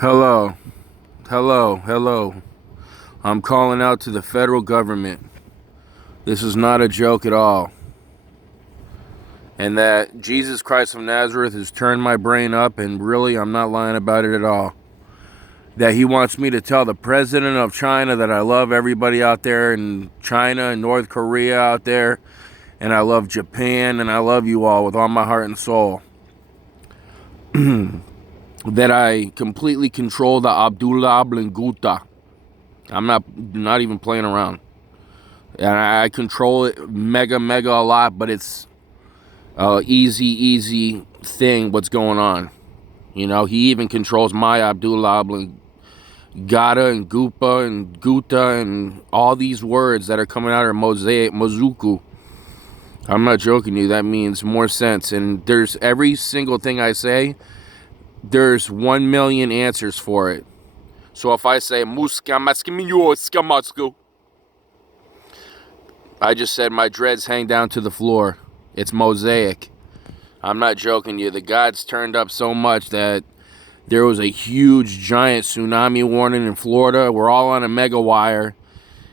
Hello, hello. I'm calling out to the federal government. This is not a joke at all. And that Jesus Christ of Nazareth has turned my brain up, and really, I'm not lying about it at all. That he wants me to tell the president of China that I love everybody out there in China and North Korea out there, and I love Japan, and I love you all with all my heart and soul. That I completely control the Abdullah Blanguta. I'm not even playing around. And I control it mega a lot, but it's easy thing what's going on. You know, he even controls my Abdullah and Gata and Gupa and Guta and all these words that are coming out of Mosaic, Mozuku. I'm not joking you, that means more sense. And there's every single thing I say, there's 1 million answers for it. So if I say Muska Maskimiyo, I just said my dreads hang down to the floor. It's Mosaic. I'm not joking you. The gods turned up so much that there was a huge, giant tsunami warning in Florida. We're all on a mega wire.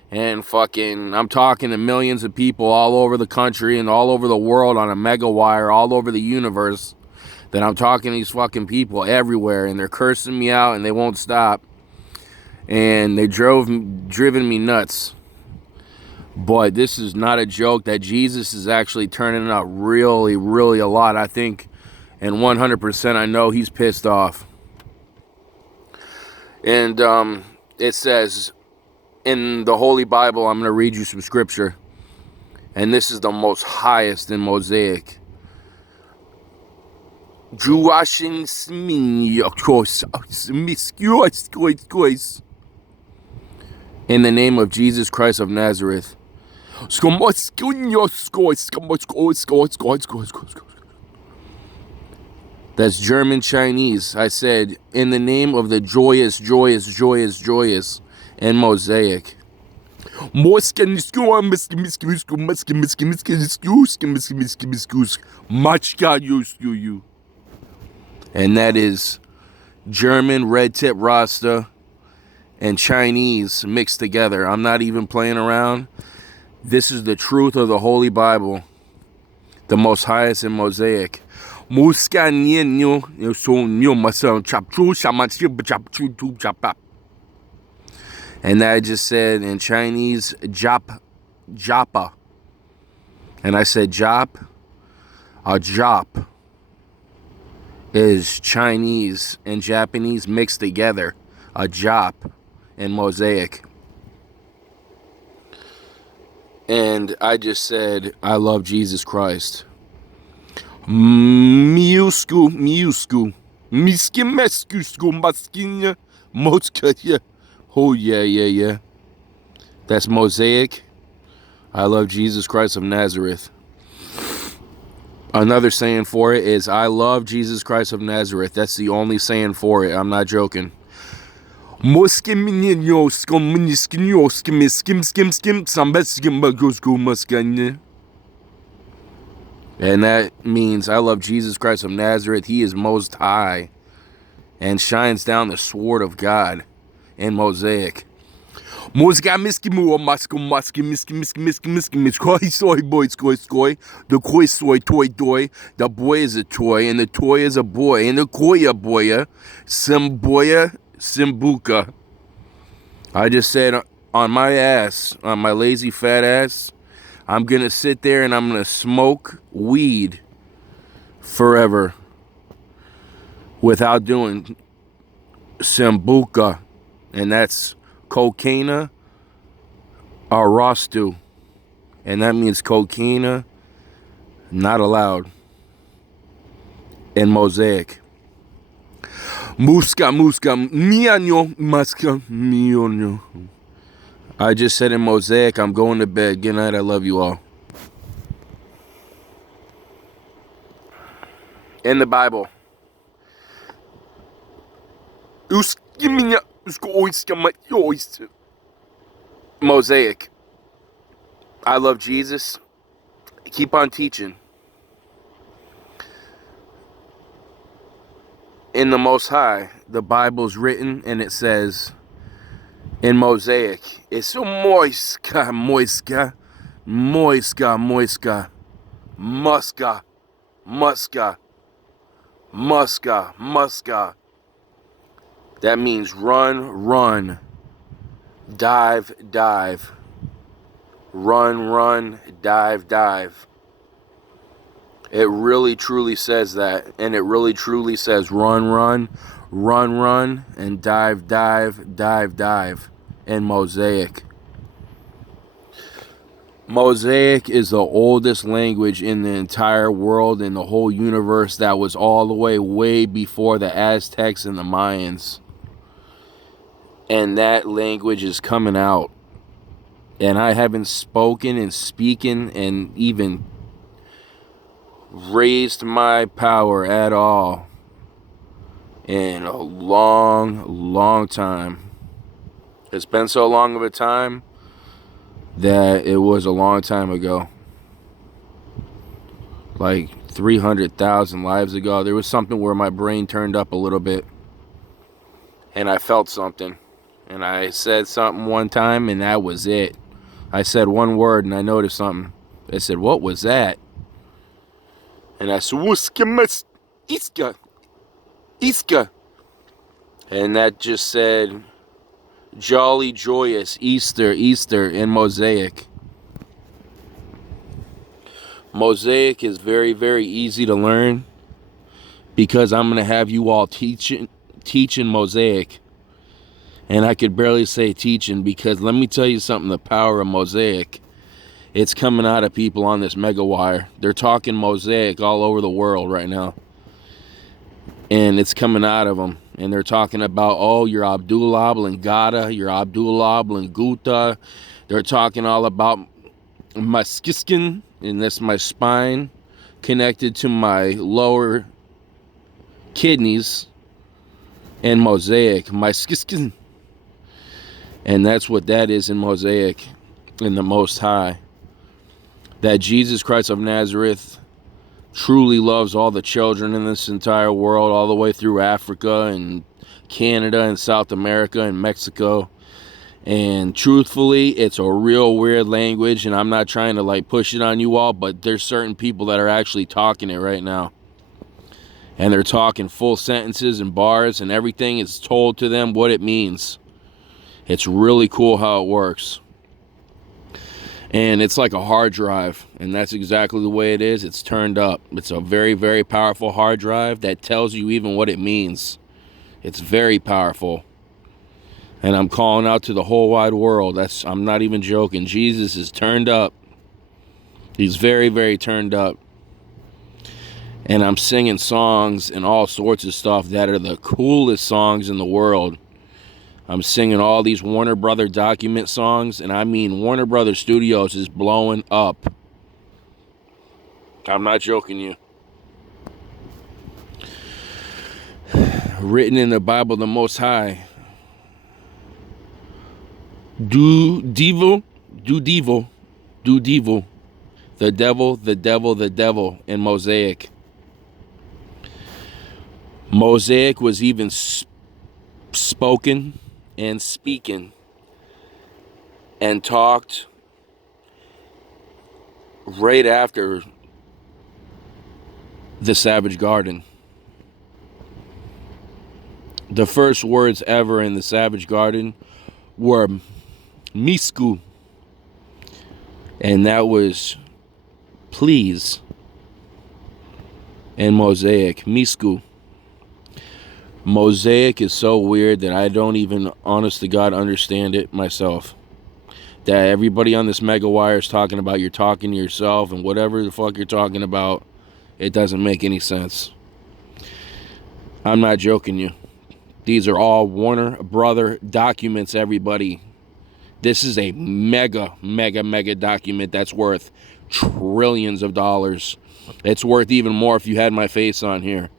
And fucking, I'm talking to millions of people all over the country and all over the world on a mega wire, all over the universe. That I'm talking to these fucking people everywhere. And they're cursing me out and they won't stop. And they driven me nuts. But this is not a joke, that Jesus is actually turning up really a lot. I think, and 100% I know he's pissed off. And it says in the Holy Bible, I'm going to read you some scripture. And this is the most highest in Mosaic. In the name of Jesus Christ of Nazareth. That's German Chinese. I said, in the name of the joyous, and Mosaic. And that is German red tip Rasta and Chinese mixed together. I'm not even playing around. This is the truth of the Holy Bible, the most highest in Mosaic. And I just said in Chinese, Japa. And I said Jap. A Jap is Chinese and Japanese mixed together. A Jap in Mosaic. And I just said, I love Jesus Christ. Miusku. Miskimeskusku maskinya. Moskaya. Oh, yeah. That's Mosaic. I love Jesus Christ of Nazareth. Another saying for it is, I love Jesus Christ of Nazareth. That's the only saying for it. I'm not joking. And that means I love Jesus Christ of Nazareth. He is most high and shines down the sword of God in Mosaic. The koi soy toy doy. The boy is a toy, and the toy is a boy, and the koya boya, simboya, simbuka. I just said on my ass, on my lazy fat ass, I'm gonna sit there and I'm gonna smoke weed forever without doing simbuka, and that's cocaine arastu, and that means cocaine not allowed in Mosaic. Muska miano maska mionyo. I just said in Mosaic, I'm going to bed. Good night. I love you all. In the Bible. Mosaic. I love Jesus. Keep on teaching. in the Most High. The Bible's written and it says in Mosaic, it's moiska, moiska, moiska, moiska, muska, muska, muska, muska. That means run, run, dive, dive, run, run, dive, dive. It really truly says that, and it really truly says run, run, run, run, and dive, dive, dive, dive in Mosaic. Mosaic is the oldest language in the entire world, in the whole universe, that was all the way before the Aztecs and the Mayans. And that language is coming out. And I haven't spoken and speaking and even raised my power at all in a long, long time. It's been so long of a time that it was a long time ago. Like 300,000 lives ago. There was something where my brain turned up a little bit. And I felt something. And I said something one time and that was it. I said one word and I noticed something. I said, what was that? And I said, Iska, Iska. And that just said, jolly, joyous, Easter, Easter in Mosaic. Mosaic is very, very easy to learn because I'm going to have you all teaching Mosaic. And I could barely say teaching because let me tell you something, the power of Mosaic. It's coming out of people on this mega wire. They're talking Mosaic all over the world right now. And it's coming out of them. And they're talking about, oh, you're Abdullah Blangata, you're Abdullah Blanguta. They're talking all about my skiskin, and that's my spine connected to my lower kidneys, and Mosaic, my skiskin. And that's what that is in Mosaic, in the Most High. That Jesus Christ of Nazareth truly loves all the children in this entire world, all the way through Africa and Canada and South America and Mexico. And truthfully, it's a real weird language, and I'm not trying to like push it on you all, but there's certain people that are actually talking it right now. And they're talking full sentences and bars, and everything is told to them what it means. It's really cool how it works. And it's like a hard drive, and that's exactly the way it is. It's turned up. It's a very, very powerful hard drive that tells you even what it means. It's very powerful. And I'm calling out to the whole wide world. I'm not even joking. Jesus is turned up. He's very, very turned up. And I'm singing songs and all sorts of stuff that are the coolest songs in the world. I'm singing all these Warner Brother document songs, and I mean Warner Brother Studios is blowing up. I'm not joking you. Written in the Bible, the Most High. Do devil. The devil in Mosaic. Mosaic was even spoken and speaking and talked right after the Savage Garden. The first words ever in the Savage Garden were Misku, and that was please in Mosaic. Misku. Mosaic is so weird that I don't even, honest to God, understand it myself. That everybody on this mega wire is talking about you're talking to yourself and whatever the fuck you're talking about, it doesn't make any sense. I'm not joking you. These are all Warner Brother documents, everybody. This is a mega document that's worth trillions of dollars. It's worth even more if you had my face on here.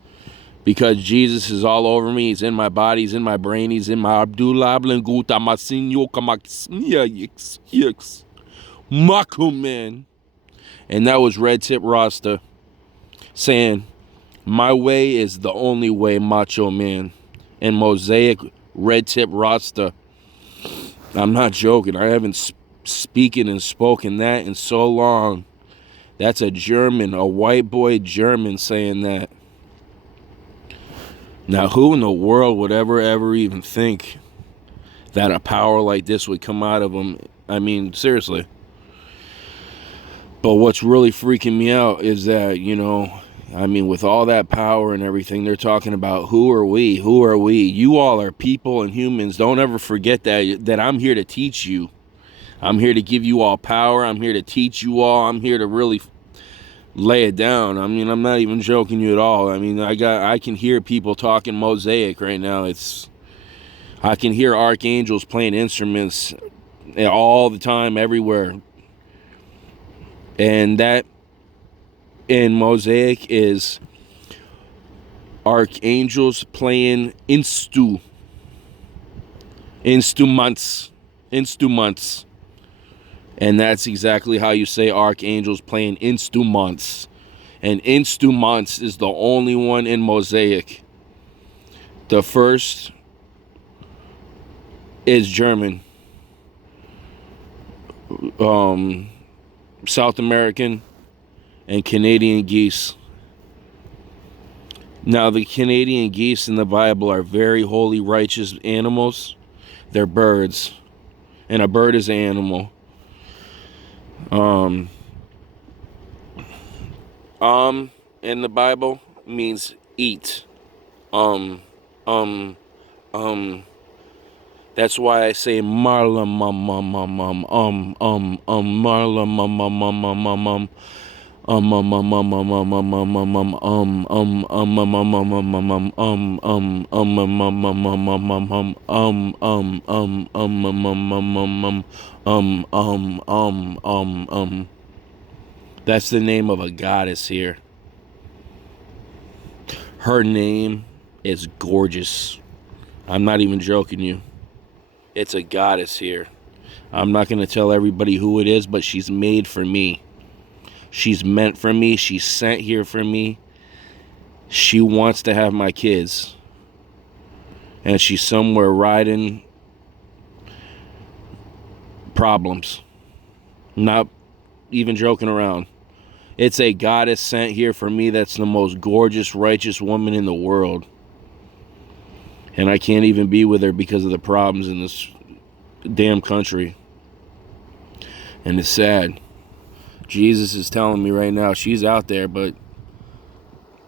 Because Jesus is all over me. He's in my body. He's in my brain. He's in my Abdullah Blanguta Masinyo Kamak Makuman. And that was Red Tip Rasta saying, My way is the only way, Macho Man. And Mosaic Red Tip Rasta. I'm not joking. I haven't speaking and spoken that in so long. That's a German, a white boy German saying that. Now, who in the world would ever even think that a power like this would come out of him? I mean, seriously. But what's really freaking me out is that, I mean, with all that power and everything, they're talking about who are we? Who are we? You all are people and humans. Don't ever forget that I'm here to teach you. I'm here to give you all power. I'm here to teach you all. I'm here to really lay it down. I mean, I'm not even joking you at all. I mean, I can hear people talking Mosaic right now. I can hear archangels playing instruments all the time, everywhere. And that in Mosaic is archangels playing instruments. And that's exactly how you say archangels playing instruments. And instruments is the only one in Mosaic. The first is German, South American, and Canadian geese. Now, the Canadian geese in the Bible are very holy, righteous animals. They're birds, and a bird is an animal. In the Bible means eat. That's why I say marla marla That's the name of a goddess here. Her name is gorgeous. I'm not even joking you. It's a goddess here. I'm not going to tell everybody who it is, but she's made for me. She's meant for me. She's sent here for me. She wants to have my kids. And she's somewhere riding problems. Not even joking around. It's a goddess sent here for me that's the most gorgeous, righteous woman in the world. And I can't even be with her because of the problems in this damn country. And it's sad. Jesus is telling me right now she's out there, but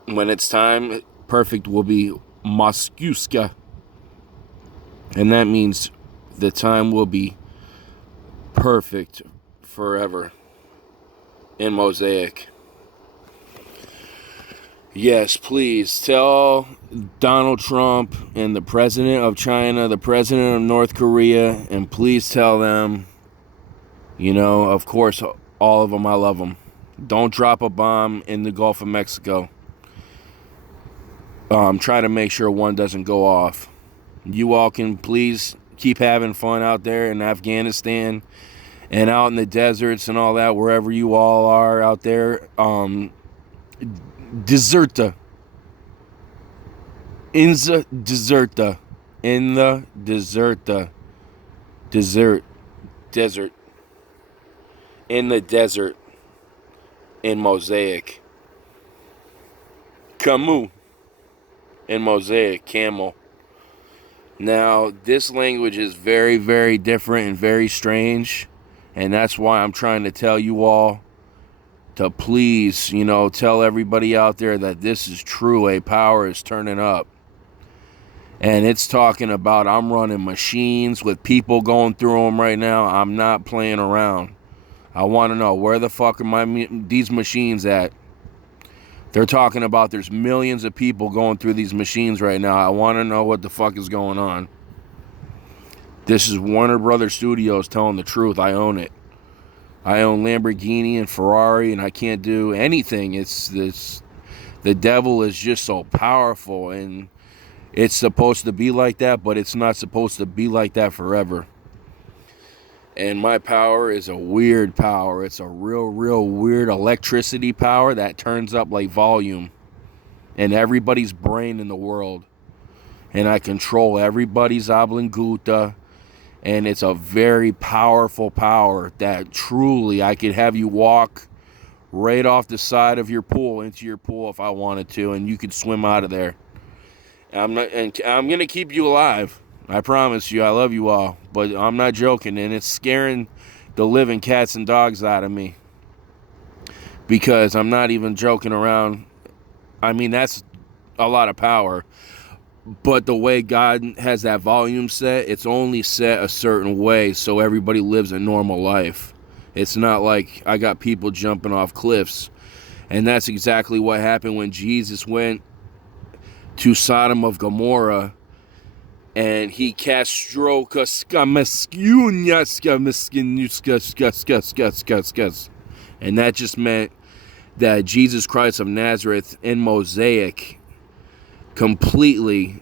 when it's time, perfect will be Moskuska. And that means the time will be perfect forever in Mosaic. Yes, please tell Donald Trump and the president of China, the president of North Korea, and please tell them, of course, all of them, I love them. Don't drop a bomb in the Gulf of Mexico. Try to make sure one doesn't go off. You all can please keep having fun out there in Afghanistan and out in the deserts and all that, wherever you all are out there. Deserta. In the deserta. In the deserta. Desert. In the desert. In Mosaic. Camus. In Mosaic. Camel. Now, this language is very, very different and very strange. And that's why I'm trying to tell you all to please, tell everybody out there that this is true. A power is turning up. And it's talking about I'm running machines with people going through them right now. I'm not playing around. I want to know, where the fuck are these machines at? They're talking about there's millions of people going through these machines right now. I want to know what the fuck is going on. This is Warner Brothers Studios telling the truth. I own it. I own Lamborghini and Ferrari, and I can't do anything. The devil is just so powerful, and it's supposed to be like that, but it's not supposed to be like that forever. And my power is a weird power. It's a real weird electricity power that turns up like volume. and everybody's brain in the world. And I control everybody's oblongata. And it's a very powerful power that truly I could have you walk right off the side of your pool into your pool if I wanted to, and you could swim out of there. I'm going to keep you alive. I promise you. I love you all, but I'm not joking, and it's scaring the living cats and dogs out of me because I'm not even joking around. I mean, that's a lot of power. But the way God has that volume set, it's only set a certain way so everybody lives a normal life. It's not like I got people jumping off cliffs. And that's exactly what happened when Jesus went to Sodom of Gomorrah and he cast and that just meant that Jesus Christ of Nazareth in Mosaic completely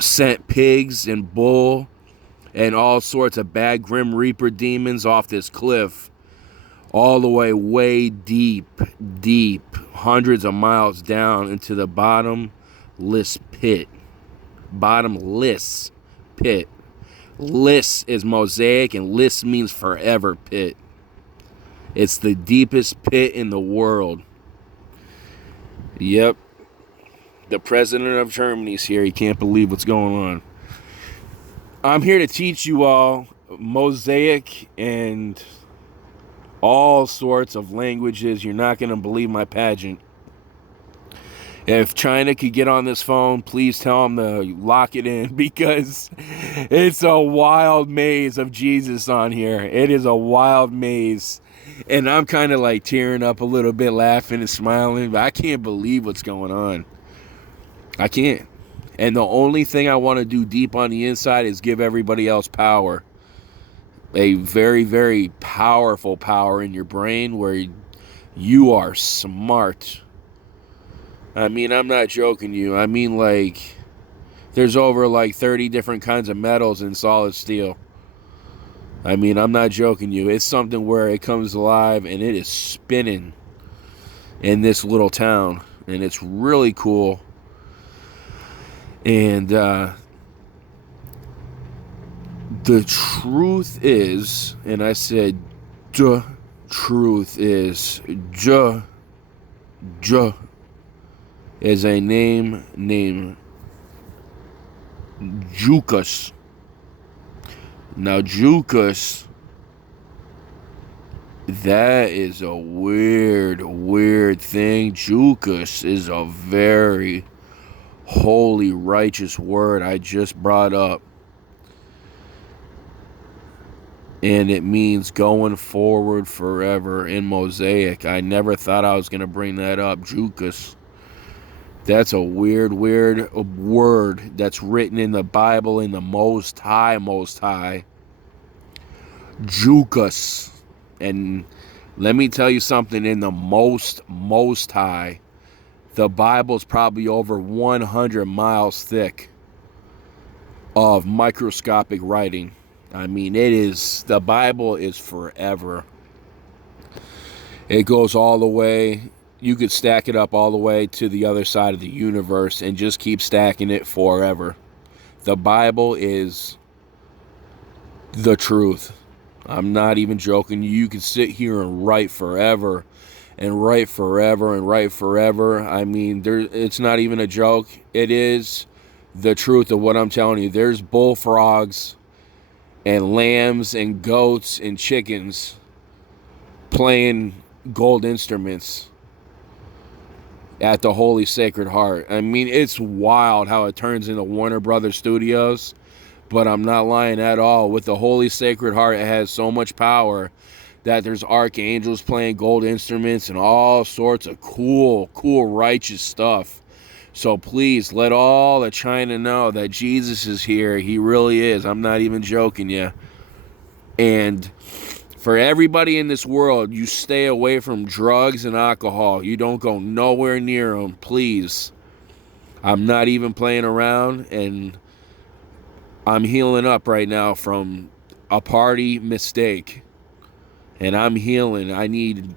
sent pigs and bull and all sorts of bad Grim Reaper demons off this cliff all the way deep, hundreds of miles down into the bottomless pit. Lis is Mosaic, and Lis means forever pit. It's the deepest pit in the world. Yep. The president of Germany's here. He can't believe what's going on. I'm here to teach you all Mosaic and all sorts of languages. You're not going to believe my pageant. If China could get on this phone, please tell them to lock it in because it's a wild maze of Jesus on here. It is a wild maze. And I'm kind of like tearing up a little bit, laughing and smiling, but I can't believe what's going on. I can't. And the only thing I want to do deep on the inside is give everybody else power. A very, very powerful power in your brain where you are smart. I mean, I'm not joking you. I mean, like, there's over like 30 different kinds of metals in solid steel. I mean, I'm not joking you. It's something where it comes alive and it is spinning in this little town. And it's really cool. And the truth is, and I said, the truth is, is a name named Jukas. Now, Jukas, that is a weird thing. Jukas is a very holy, righteous word I just brought up. And it means going forward forever in Mosaic. I never thought I was going to bring that up. Jukas. That's a weird word that's written in the Bible in the Most High. Jukas. And let me tell you something, in the Most High, the Bible's probably over 100 miles thick of microscopic writing. I mean, the Bible is forever. It goes all the way. You could stack it up all the way to the other side of the universe and just keep stacking it forever. The Bible is the truth. I'm not even joking. You can sit here and write forever and write forever and write forever. I mean, it's not even a joke. It is the truth of what I'm telling you. There's bullfrogs and lambs and goats and chickens playing gold instruments at the Holy Sacred Heart. I mean, it's wild how it turns into Warner Brothers Studios, but I'm not lying at all. With the Holy Sacred Heart, it has so much power that there's archangels playing gold instruments and all sorts of cool, righteous stuff. So please let all of China know that Jesus is here. He really is. I'm not even joking you. And for everybody in this world, you stay away from drugs and alcohol. You don't go nowhere near them, please. I'm not even playing around, and I'm healing up right now from a party mistake. And I'm healing. I need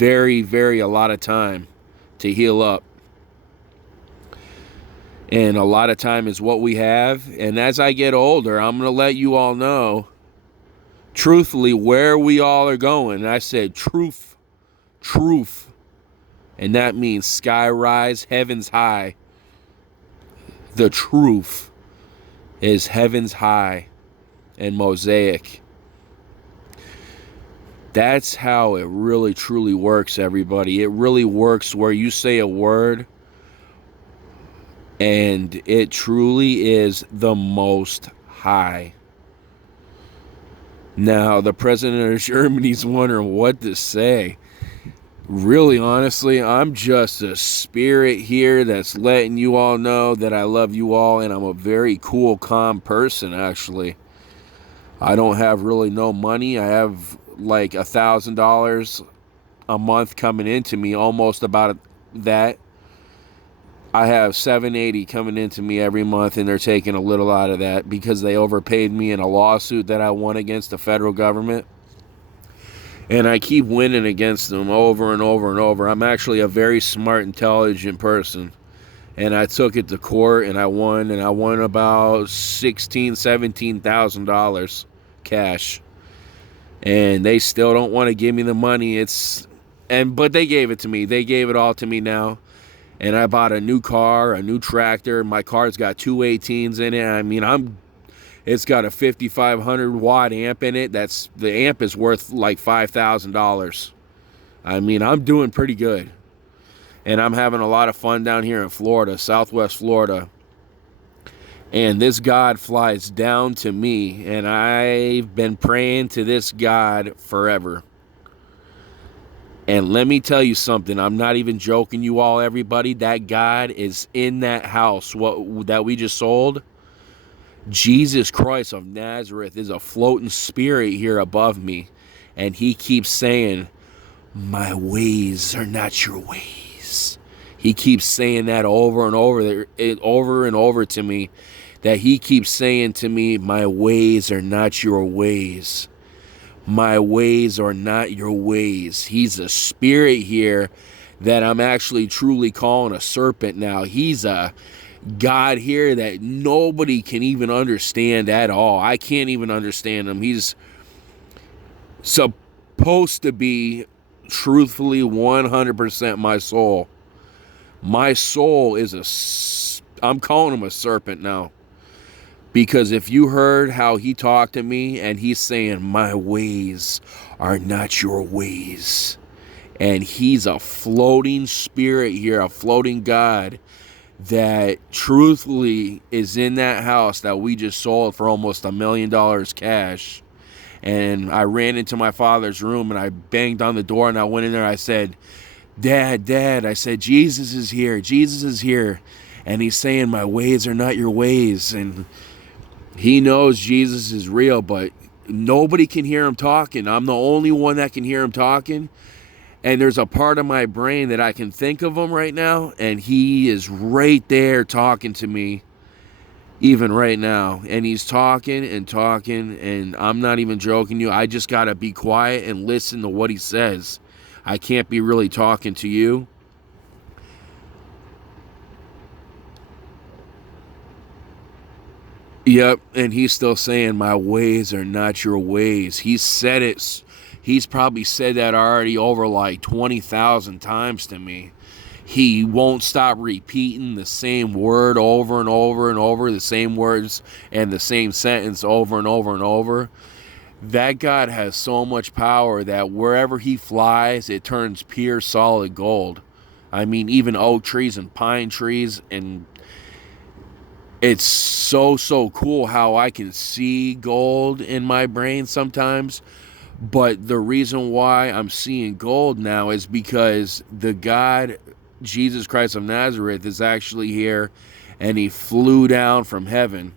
a lot of time to heal up. And a lot of time is what we have. And as I get older, I'm going to let you all know, truthfully, where we all are going. And I said truth. And that means sky rise, heavens high. The truth is heavens high and Mosaic. That's how it really truly works, everybody. It really works where you say a word and it truly is the Most High. Now, the president of Germany's wondering what to say. Really, honestly, I'm just a spirit here that's letting you all know that I love you all, and I'm a very cool, calm person, actually. I don't have really no money. I have like $1,000 a month coming into me, almost about that. I have $780 coming into me every month, and they're taking a little out of that because they overpaid me in a lawsuit that I won against the federal government. And I keep winning against them over and over and over. I'm actually a very smart, intelligent person. And I took it to court and I won about $16,000-$17,000 cash. And they still don't want to give me the money. But they gave it to me. They gave it all to me now. And I bought a new car, a new tractor. My car's got 218s in it. I mean, it's got a 5,500 watt amp in it. The amp is worth like $5,000. I mean, I'm doing pretty good. And I'm having a lot of fun down here in Florida, Southwest Florida. And this God flies down to me, and I've been praying to this God forever. And let me tell you something. I'm not even joking, you all, everybody. That God is in that house that we just sold. Jesus Christ of Nazareth is a floating spirit here above me. And he keeps saying, my ways are not your ways. He keeps saying that over and over to me. That he keeps saying to me, my ways are not your ways. My ways are not your ways. He's a spirit here that I'm actually truly calling a serpent now. He's a God here that nobody can even understand at all. I can't even understand him. He's supposed to be truthfully 100% my soul. My soul is I'm calling him a serpent now. Because if you heard how he talked to me and he's saying, my ways are not your ways. And he's a floating spirit here, a floating God that truthfully is in that house that we just sold for almost $1 million cash. And I ran into my father's room and I banged on the door and I went in there. I said, Dad, I said, Jesus is here. Jesus is here. And he's saying, my ways are not your ways. And he knows Jesus is real, but nobody can hear him talking. I'm the only one that can hear him talking. And there's a part of my brain that I can think of him right now. And he is right there talking to me, even right now. And he's talking. And I'm not even joking you. I just got to be quiet and listen to what he says. I can't be really talking to you. Yep, and he's still saying, my ways are not your ways. He said it. He's probably said that already over like 20,000 times to me. He won't stop repeating the same word over and over and over, the same words and the same sentence over and over and over. That God has so much power that wherever he flies, it turns pure solid gold. I mean, even oak trees and pine trees, and it's so cool how I can see gold in my brain sometimes. But the reason why I'm seeing gold now is because the God, Jesus Christ of Nazareth, is actually here, and he flew down from heaven.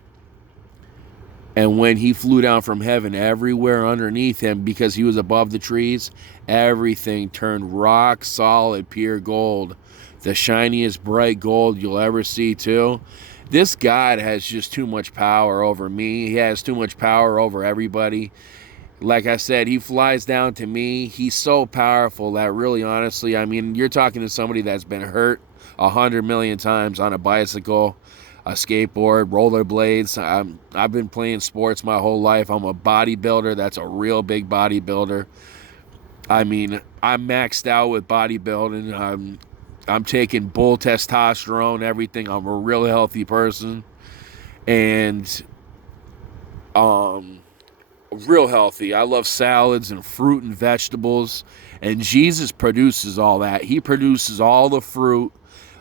And when he flew down from heaven, everywhere underneath him, because he was above the trees, everything turned rock solid, pure gold. The shiniest bright gold you'll ever see too. This God has just too much power over me. He has too much power over everybody. Like I said, he flies down to me. He's so powerful that really, honestly, I mean, you're talking to somebody that's been hurt 100 million times on a bicycle, a skateboard, rollerblades. I've been playing sports my whole life. I'm a bodybuilder. That's a real big bodybuilder. I mean, I'm maxed out with bodybuilding. I'm taking bull testosterone, everything. I'm a real healthy person. And real healthy. I love salads and fruit and vegetables. And Jesus produces all that. He produces all the fruit,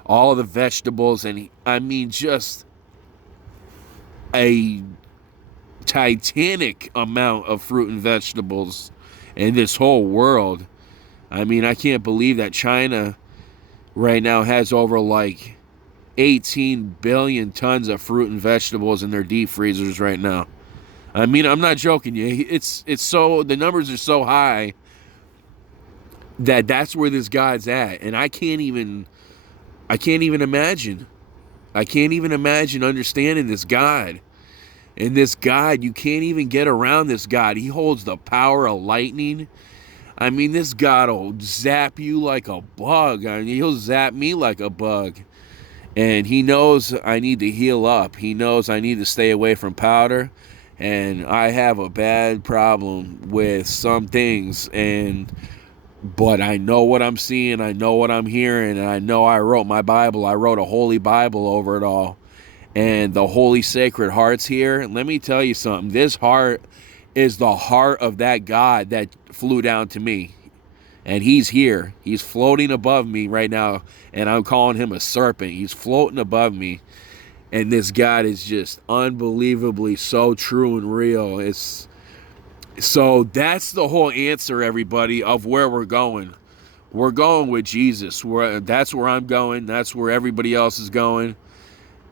all of the vegetables, and just a titanic amount of fruit and vegetables in this whole world. I mean, I can't believe that China right now has over like 18 billion tons of fruit and vegetables in their deep freezers right now. I mean, I'm not joking you. It's so, the numbers are so high that that's where this God's at, and I can't even imagine. I can't even imagine understanding this God. And this God, you can't even get around this God. He holds the power of lightning. I mean, this God will zap you like a bug. I mean, he'll zap me like a bug. And he knows I need to heal up. He knows I need to stay away from powder. And I have a bad problem with some things. But I know what I'm seeing. I know what I'm hearing. And I know I wrote my Bible. I wrote a holy Bible over it all. And the Holy Sacred Heart's here. And let me tell you something. This heart is the heart of that God that flew down to me. And he's here. He's floating above me right now. And I'm calling him a serpent. He's floating above me. And this God is just unbelievably so true and real. So that's the whole answer, everybody, of where we're going. We're going with Jesus. That's where I'm going. That's where everybody else is going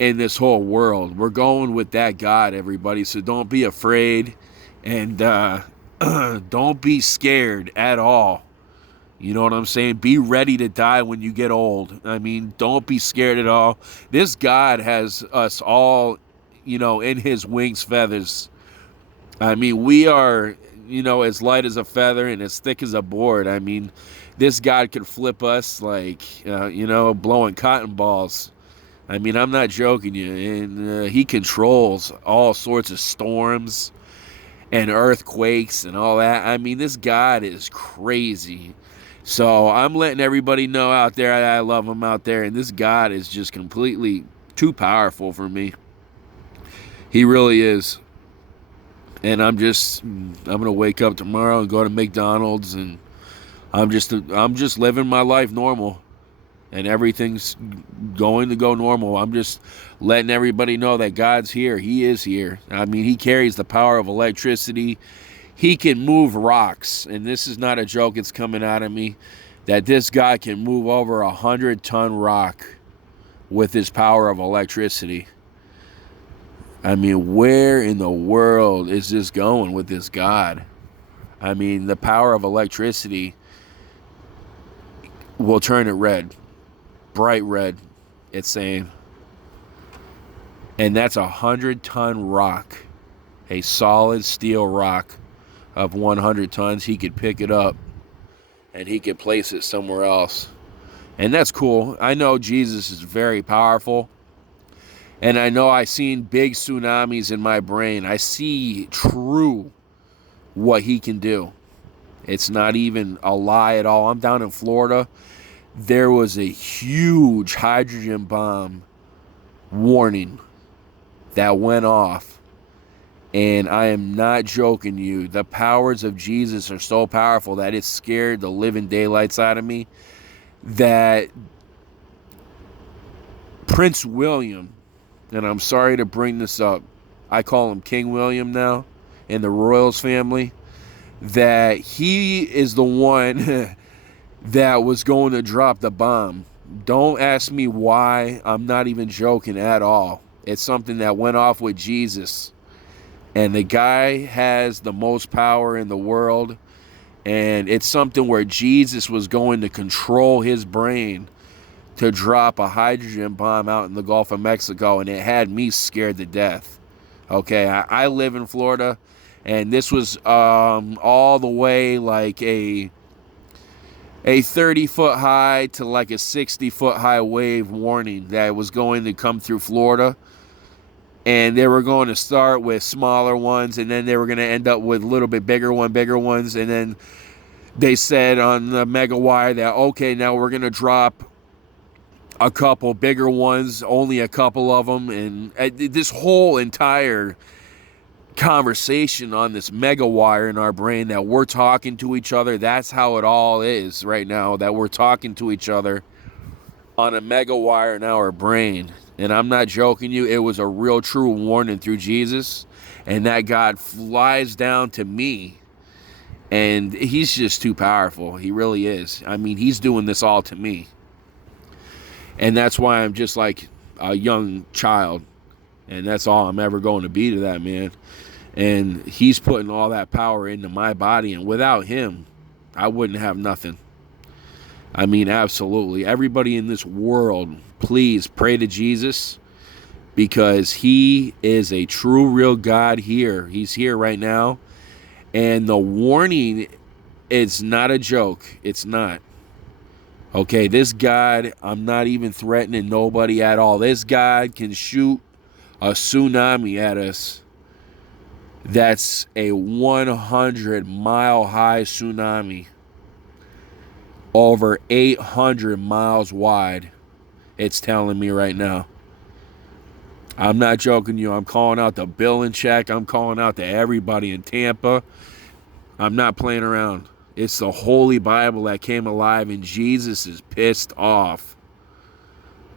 in this whole world. We're going with that God, everybody. So don't be afraid. And don't be scared at all. You know what I'm saying? Be ready to die when you get old. I mean, don't be scared at all. This God has us all, in his wings feathers. I mean, we are, as light as a feather and as thick as a board. I mean, this God could flip us like, blowing cotton balls. I mean, I'm not joking you. And he controls all sorts of storms and earthquakes and all that. I mean, this God is crazy. So I'm letting everybody know out there that I love him out there. And this God is just completely too powerful for me. He really is. And I'm going to wake up tomorrow and go to McDonald's. And I'm just living my life normal. And everything's going to go normal. I'm just letting everybody know that God's here. He is here. I mean, he carries the power of electricity. He can move rocks, and this is not a joke. It's coming out of me that this guy can move over 100-ton rock with his power of electricity. I mean, where in the world is this going with this God? I mean, the power of electricity will turn it red, bright red, it's saying. And that's 100-ton rock, a solid steel rock of 100 tons. He could pick it up and he could place it somewhere else. And that's cool. I know Jesus is very powerful. And I know I've seen big tsunamis in my brain. I see true what he can do. It's not even a lie at all. I'm down in Florida. There was a huge hydrogen bomb warning that went off. And I am not joking you. The powers of Jesus are so powerful that it scared the living daylights out of me. That Prince William, and I'm sorry to bring this up, I call him King William now, in the Royals family, that he is the one that was going to drop the bomb. Don't ask me why. I'm not even joking at all. It's something that went off with Jesus. And the guy has the most power in the world. And it's something where Jesus was going to control his brain to drop a hydrogen bomb out in the Gulf of Mexico. And it had me scared to death. Okay, I live in Florida. And this was all the way like a 30-foot high to like a 60-foot high wave warning that was going to come through Florida. And they were going to start with smaller ones, and then they were going to end up with a little bit bigger ones. And then they said on the Mega Wire that, okay, now we're going to drop a couple bigger ones, only a couple of them. And this whole entire conversation on this Mega Wire in our brain, that we're talking to each other, that's how it all is right now, that we're talking to each other on a Mega Wire in our brain. And I'm not joking you, it was a real true warning through Jesus. And that God flies down to me. And he's just too powerful. He really is. I mean, he's doing this all to me. And that's why I'm just like a young child. And that's all I'm ever going to be to that man. And he's putting all that power into my body. And without him, I wouldn't have nothing. I mean, absolutely. Everybody in this world, please pray to Jesus, because he is a true, real God here. He's here right now. And the warning, it's not a joke. It's not. Okay, this God, I'm not even threatening nobody at all. This God can shoot a tsunami at us. That's a 100-mile high tsunami, over 800 miles wide. It's telling me right now. I'm not joking you. I'm calling out to Bill and Check. I'm calling out to everybody in Tampa. I'm not playing around. It's the Holy Bible that came alive, and Jesus is pissed off.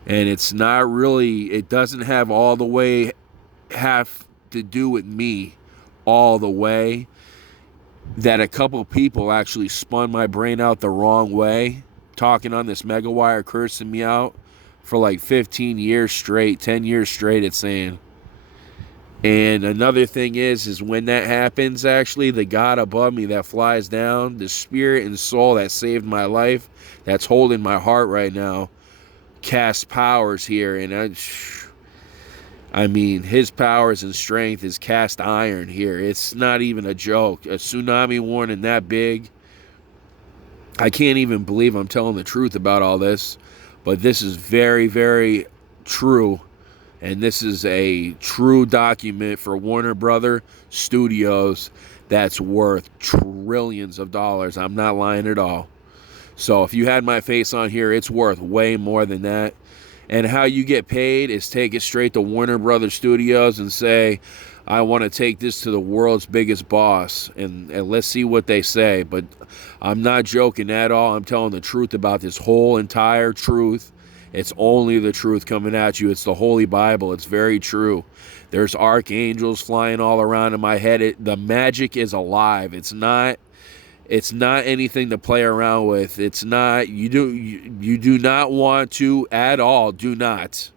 And it's not really, it doesn't have all the way, have to do with me all the way. That a couple people actually spun my brain out the wrong way, talking on this Mega Wire, cursing me out for like 15 years straight, 10 years straight, it's saying. And another thing is when that happens, actually, the God above me that flies down, the spirit and soul that saved my life, that's holding my heart right now, casts powers here. And I mean, his powers and strength is cast iron here. It's not even a joke. A tsunami warning that big. I can't even believe I'm telling the truth about all this. But this is very, very true. And this is a true document for Warner Brother Studios that's worth trillions of dollars. I'm not lying at all. So if you had my face on here, it's worth way more than that. And how you get paid is take it straight to Warner Brother Studios and say, I want to take this to the world's biggest boss. And let's see what they say. But I'm not joking at all. I'm telling the truth about this whole entire truth. It's only the truth coming at you. It's the Holy Bible. It's very true. There's archangels flying all around in my head. The magic is alive. It's not anything to play around with. It's not, you do not want to at all. Do not.